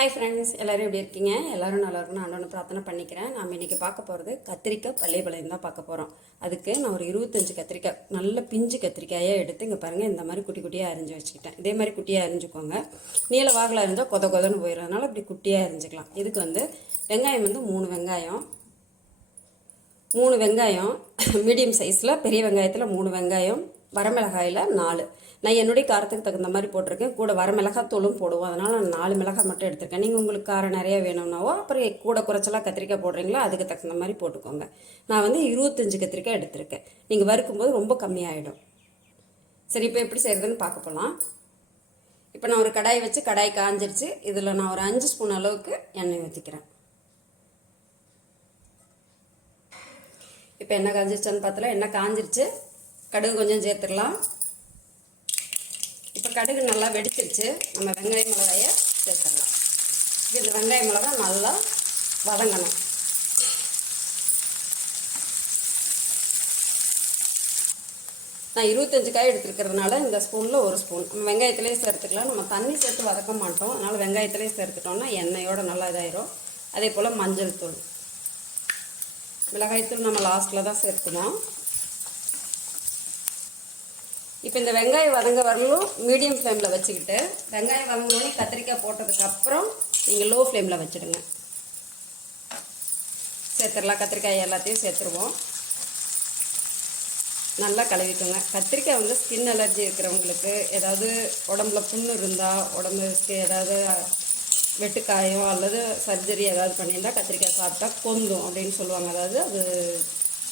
Hi friends எல்லோரும் எப்படி இருக்கீங்க? எல்லோரும் நல்லா இருக்கணும் ஆண்டவனை பிரார்த்தனை பண்ணிக்கிறேன். நாம் இன்றைக்கி பார்க்க போகிறது கத்திரிக்காய் பள்ளிப்பாளையம் தான் பார்க்க போகிறோம் அதுக்கு நான் ஒரு இருபத்தஞ்சி கத்திரிக்காய் நல்ல பிஞ்சு கத்திரிக்காயாக எடுத்து இங்கே பாருங்கள் இந்த மாதிரி குட்டி குட்டியாக அரிஞ்சு வச்சுக்கிட்டேன். இதே மாதிரி குட்டியாக அரிஞ்சுக்கோங்க. நீல வாகலாக இருந்தால் கொத கொதன்னு போயிடும் அதனால் இப்படி குட்டியாக அரிஞ்சிக்கலாம். இதுக்கு வந்து வெங்காயம் வந்து மூணு வெங்காயம். மூணு வெங்காயம் மீடியம் சைஸில் பெரிய வெங்காயத்தில் மூணு வெங்காயம். வரமிளகாயில் நாலு. நான் என்னுடைய காரத்துக்கு தகுந்த மாதிரி போட்டிருக்கேன். கூட வர மிளகாத்தூளும் போடுவோம். அதனால் நான் நாலு மிளகாய் மட்டும் எடுத்திருக்கேன். நீங்கள் உங்களுக்கு காரம் நிறையா வேணும்னாவோ அப்புறம் கூட குறைச்சலாக கத்திரிக்காய் போடுறீங்களோ அதுக்கு தகுந்த மாதிரி போட்டுக்கோங்க. நான் வந்து இருபத்தஞ்சு கத்திரிக்காய் எடுத்திருக்கேன். நீங்கள் வறுக்கும்போது ரொம்ப கம்மியாகிடும் சரி இப்போ எப்படி செய்கிறதுன்னு பார்க்க போகலாம் இப்போ நான் ஒரு கடாய் வச்சு கடாய் காஞ்சிருச்சு. இதில் நான் ஒரு அஞ்சு ஸ்பூன் அளவுக்கு எண்ணெய் ஊற்றிக்கிறேன் இப்போ எண்ணெய் காஞ்சிருச்சான்னு பார்த்தல எண்ணெய் காஞ்சிருச்சு? கடுகு கொஞ்சம் சேர்த்துடலாம். இப்போ கடுகு நல்லா வெடிச்சிருச்சு. நம்ம வெங்காய மிளகாயை சேர்த்துடலாம். இந்த வெங்காய மிளகா நல்லா வதங்கணும். நான் இருபத்தஞ்சு காய் எடுத்துருக்கிறதுனால இந்த ஸ்பூனில் ஒரு ஸ்பூன். நம்ம வெங்காயத்துலேயே சேர்த்துக்கலாம். நம்ம தண்ணி சேர்த்து வதக்க மாட்டோம். அதனால் வெங்காயத்துலேயே சேர்த்துட்டோம்னா எண்ணெயோட நல்லா இதாயிரும். அதே போல் மஞ்சள் தூள். மிளகாய்த்தூள் நம்ம லாஸ்ட்டில் தான் சேர்த்துவோம் இப்போ இந்த வெங்காயம் வதங்க வரலும் மீடியம் ஃப்ளேமில் வச்சுக்கிட்டு வெங்காயம் வதங்கினோடனே கத்திரிக்காய் போட்டதுக்கப்புறம் நீங்கள் லோ ஃப்ளேமில் வச்சுடுங்க. சேர்த்துடலாம். கத்திரிக்காய் எல்லாத்தையும் சேர்த்துருவோம். நல்லா கழுவிக்கோங்க. கத்திரிக்காய் வந்து ஸ்கின் அலர்ஜி இருக்கிறவங்களுக்கு ஏதாவது உடம்புல புண்ணு இருந்தால் உடம்புக்கு ஏதாவது வெட்டுக்காயம் அல்லது சர்ஜரி ஏதாவது பண்ணியிருந்தால் கத்திரிக்காய் சாப்பிட்டா கொந்தும் அப்படின்னு சொல்லுவாங்க. அதாவது அது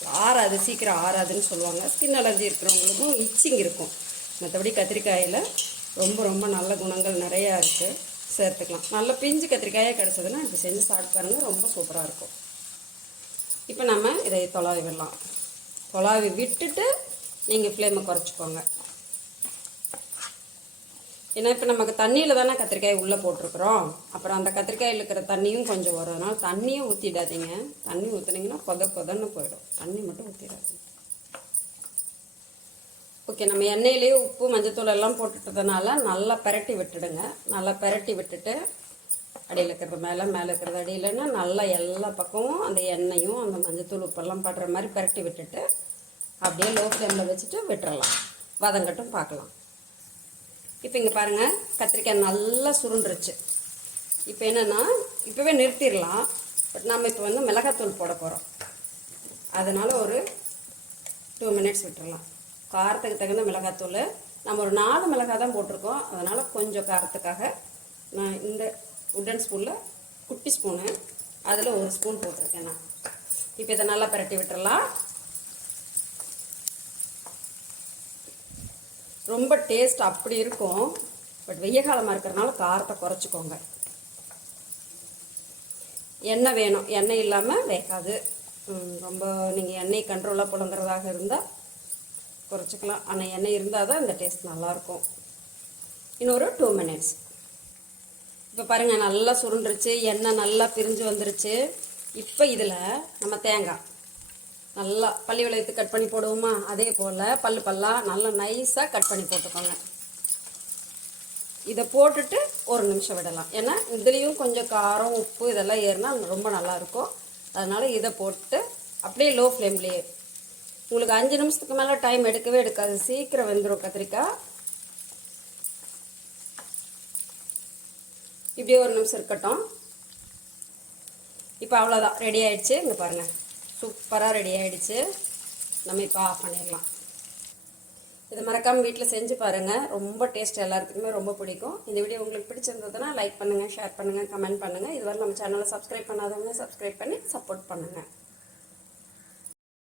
ஆறாது சீக்கிரம் ஆறாதுன்னு சொல்லுவாங்க. ஸ்கின் அலர்ஜி இருக்கிறவங்களுக்கும் இச்சிங் இருக்கும். மற்றபடி கத்திரிக்காயில் ரொம்ப ரொம்ப நல்ல குணங்கள் நிறையா இருக்குது சேர்த்துக்கலாம். நல்ல பிஞ்சு கத்திரிக்காயே கிடச்சதுன்னா இப்படி செஞ்சு சாப்பிட்டு பாருங்கள் ரொம்ப சூப்பராக இருக்கும். இப்போ நம்ம இதை தொலாவி விடலாம் தொலாவி விட்டுட்டு நீங்கள் ஃப்ளேமை குறைச்சிக்கோங்க. ஏன்னா இப்போ நமக்கு தண்ணியில் தானே கத்திரிக்காய் உள்ளே போட்டிருக்குறோம். அப்புறம் அந்த கத்திரிக்காயில் இருக்கிற தண்ணியும் கொஞ்சம் வரும். அதனால் தண்ணியும் ஊற்றிடாதீங்க தண்ணி ஊற்றுனீங்கன்னா கொத கொதன்னு போயிடும். தண்ணி மட்டும் ஊற்றிடாதீங்க ஓகே நம்ம எண்ணெயிலேயே உப்பு மஞ்சத்தூள் எல்லாம் போட்டுட்டதுனால நல்லா பெரட்டி விட்டுடுங்க. நல்லா பெரட்டி விட்டுட்டு அடியில் இருக்கிறது மேலே மேலே இருக்கிறது அடியிலன்னா நல்லா எல்லா பக்கமும் அந்த எண்ணெயும் அந்த மஞ்சத்தூள் உப்பெல்லாம் படுற மாதிரி பெரட்டி விட்டுட்டு அப்படியே லோ ஃப்ளேமில் வச்சுட்டு விட்டுறலாம். வதங்கட்டும் பார்க்கலாம். இப்போ இங்கே பாருங்கள் கத்திரிக்காய் நல்லா சுருண்டுருச்சு. இப்போ என்னென்னா இப்போவே நிறுத்திடலாம். பட் நம்ம இப்போ வந்து மிளகாத்தூள் போட போகிறோம் அதனால் ஒரு டூ மினிட்ஸ் விட்டுடலாம் காரத்துக்கு தகுந்த மிளகாத்தூள். நம்ம ஒரு நாலு மிளகாய் தான் போட்டிருக்கோம். அதனால் கொஞ்சம் காரத்துக்காக நான் இந்த உட்டன் ஸ்பூனில் குட்டி ஸ்பூனு அதில் ஒரு ஸ்பூன் போட்டிருக்கேன் நான். இப்போ இதை நல்லா பரட்டி விட்டுறலாம். ரொம்ப டேஸ்ட் அப்படி இருக்கும். பட் வெய்ய காலமாக இருக்கிறனால காரத்தை குறைச்சிக்கோங்க. எண்ணெய் வேணும். எண்ணெய் இல்லாமல் வேகாது. ரொம்ப நீங்கள் எண்ணெய் கண்ட்ரோலாக புலங்குறதாக இருந்தால் குறைச்சிக்கலாம். ஆனால் எண்ணெய் இருந்தால் தான் இந்த டேஸ்ட் நல்லாயிருக்கும். இன்னொரு டூ மினிட்ஸ் இப்போ பாருங்கள் நல்லா சுருண்டுருச்சு. எண்ணெய் நல்லா பிரிஞ்சு வந்துருச்சு. இப்போ இதில் நம்ம தேங்காய். நல்லா பள்ளி விளையத்து கட் பண்ணி போடுவோமா? அதே போல் பல்லு பல்லாக நல்லா நைஸாக கட் பண்ணி போட்டுக்கோங்க. இதை போட்டுட்டு ஒரு நிமிஷம் விடலாம். ஏன்னா இதுலேயும் கொஞ்சம் காரம் உப்பு இதெல்லாம் ஏறினா ரொம்ப நல்லாயிருக்கும் அதனால் இதை போட்டு அப்படியே லோ ஃப்ளேம்லேயே உங்களுக்கு அஞ்சு நிமிஷத்துக்கு மேலே டைம் எடுக்கவே எடுக்காது. சீக்கிரம் வெந்துடும் கத்திரிக்காய். இப்படியே ஒரு நிமிஷம் இருக்கட்டும். இப்போ அவ்வளோதான் ரெடி ஆயிடுச்சு. இங்கே பாருங்கள் சூப்பராக ரெடி ஆகிடுச்சு நம்ம இப்போ ஆஃப் பண்ணிடலாம். இதை மறக்காமல் வீட்டில் செஞ்சு பாருங்கள் ரொம்ப டேஸ்ட் எல்லாத்துக்குமே ரொம்ப பிடிக்கும். இந்த வீடியோ உங்களுக்கு பிடிச்சிருந்ததுன்னா லைக் பண்ணுங்கள் ஷேர் பண்ணுங்கள் கமெண்ட் பண்ணுங்கள் இதுவரை நம்ம சேனலை சப்ஸ்கிரைப் பண்ணாதவங்க சப்ஸ்கிரைப் பண்ணி சப்போர்ட் பண்ணுங்கள்